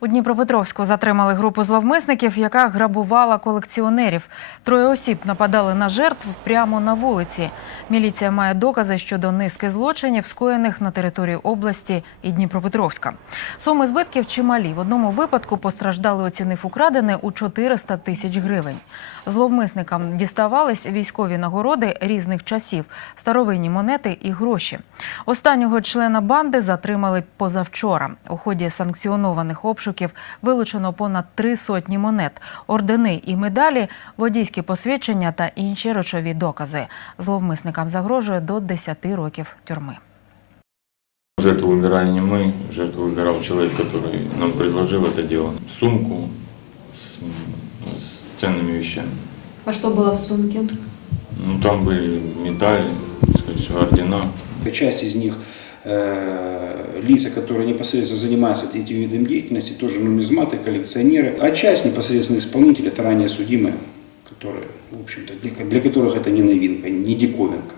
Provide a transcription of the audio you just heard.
У Дніпропетровську затримали групу зловмисників, яка грабувала колекціонерів. Троє осіб нападали на жертв прямо на вулиці. Міліція має докази щодо низки злочинів, скоєних на території області і Дніпропетровська. Суми збитків чималі. В одному випадку постраждали оцінив украдене у 400 тисяч гривень. Зловмисникам діставались військові нагороди різних часів, старовинні монети і гроші. Останнього члена банди затримали позавчора. У ході санкціонованих обшуків вилучено понад три сотні монет, ордени і медалі, водійські посвідчення та інші речові докази. Зловмисникам загрожує до 10 років тюрми. Жертву выбирали не мы, жертву выбирал человек, который нам предложил это дело. Сумку с, с ценными вещами. А что было в сумке? Ну, там были медали, скорее всего, ордена. Часть из них э, лица, которые непосредственно занимаются этим видом деятельности, тоже нумизматы, коллекционеры, а часть непосредственно исполнители, это ранее судимые, которые, в общем-то, для, для которых это не новинка, не диковинка.